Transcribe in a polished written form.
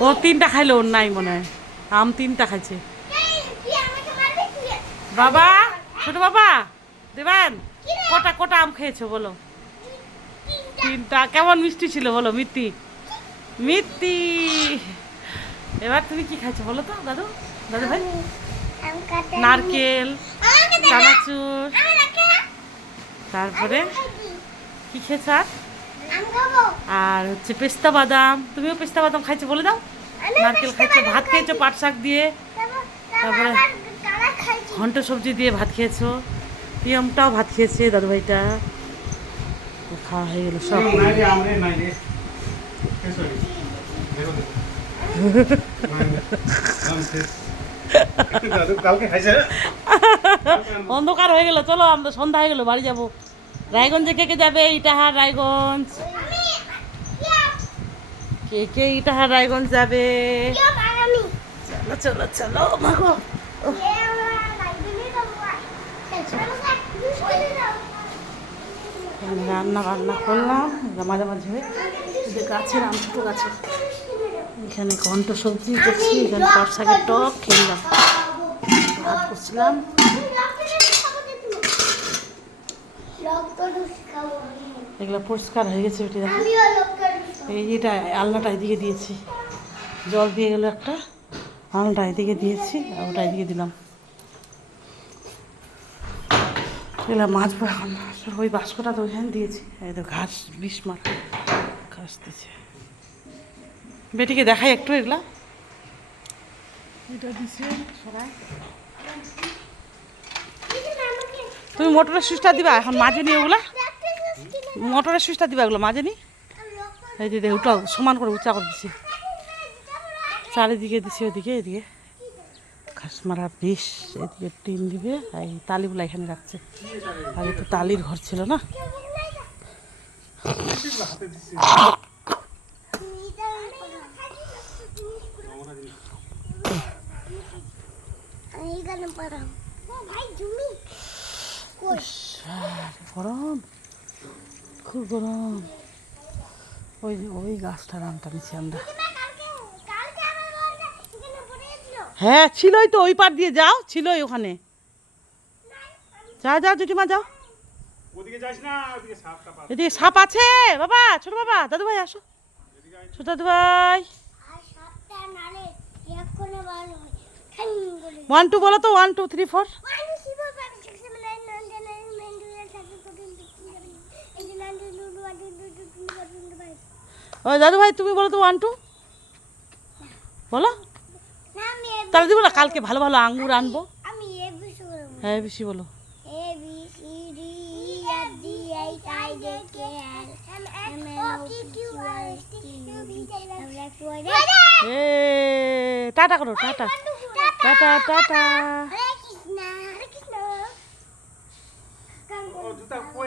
ও 3টা খাইলো, ওর নাই মনে হয়। আম 3টা খাইছে। বাবা, ছোট বাবা দেবেন, কটা কটা আম খেয়েছো বলো? 3টা। কেমন মিষ্টি ছিল বলো মিত্তি? মিত্তি, এবার তুমি কি খাইছো বলো তো দাদু? দাদু ভাই, নারকেল, চানাচুর, তারপরে কি খেয়েছ আর হচ্ছে পেস্তা বাদাম। তুমিও পেস্তা বাদাম খাইছো বলে দাও। নারকেল খাইছো, ভাত খেয়েছো পাট শাক দিয়ে, তারপরে ঘন্ট সবজি দিয়ে ভাত খেয়েছো, পিয়মটাও ভাত খেয়েছে দাদু ভাইটা। খাওয়া হয়ে গেল সব। অন্ধকার হয়ে গেল, চলো আমরা সন্ধ্যা হয়ে গেল, বাড়ি যাবো। রায়গঞ্জে কে কে যাবে? ইটাহার রায়গঞ্জ। কে কে ইটাহার রায়গঞ্জ যাবে? চলো চলো চলো মাগো। রান্না বান্না করলাম মাঝে মাঝে, গাছের আম, ছোটো গাছের। এখানে ঘন্ট সবজি করছি, এখানে পাট শাকের টক খেলাম, ভাত করছিলাম। এগুলো পরিষ্কার হয়ে গেছে। ওটি দেখো, এই যেটা আলনাটা এদিকে দিয়েছি, জল দিয়ে গেলো একটা, আলনাটা এদিকে দিয়েছি, আর ওটা এদিকে দিলাম। এগুলো মাছবো এখন। ওই বাস্কটা তো ওইখানে দিয়েছি। এই তো ঘাস, বিষ মার ঘাস দিয়েছে। বেটিকে দেখাই একটু এগুলা, এটা দিছে সরাই। তুমি মোটরের সুইচটা দিবা এখন, মাঝে নিয়ে ওগুলা মোটরের সুইচটা দিবা, এগুলো মাঝে নি। এই যে ওটা সমান করে উঁচা করে দিছি, চারিদিকে দিছি, ওদিকে এদিকে ঘাস মারা বিষ, এদিকে টিন দিবে। এই তালিগুলা এখানে রাখছে, আগে তো তালির ঘর ছিল না। গরম, খুব গরম। ওই ওই গাছটার আমটা নিচ্ছি আমরা। হ্যাঁ ছিলই তো, ওই পার দিয়ে যাও, ছিলই ওখানে। যাও যাও জেঠিমা যাও, এদিকে সাপ আছে বাবা। ছোট বাবা, দাদু ভাই আসো, ছোট দাদু ভাই। 1 2 বলো তো, 1 2 3 4। ওই দাদু ভাই তুমি বলো তো 1 2 বলো। তাহলে দিব না, কালকে ভালো ভালো আঙ্গুর আনবো। হ্যাঁ বেশি বলো। টাটা করো, টাটা টাটা টাটা।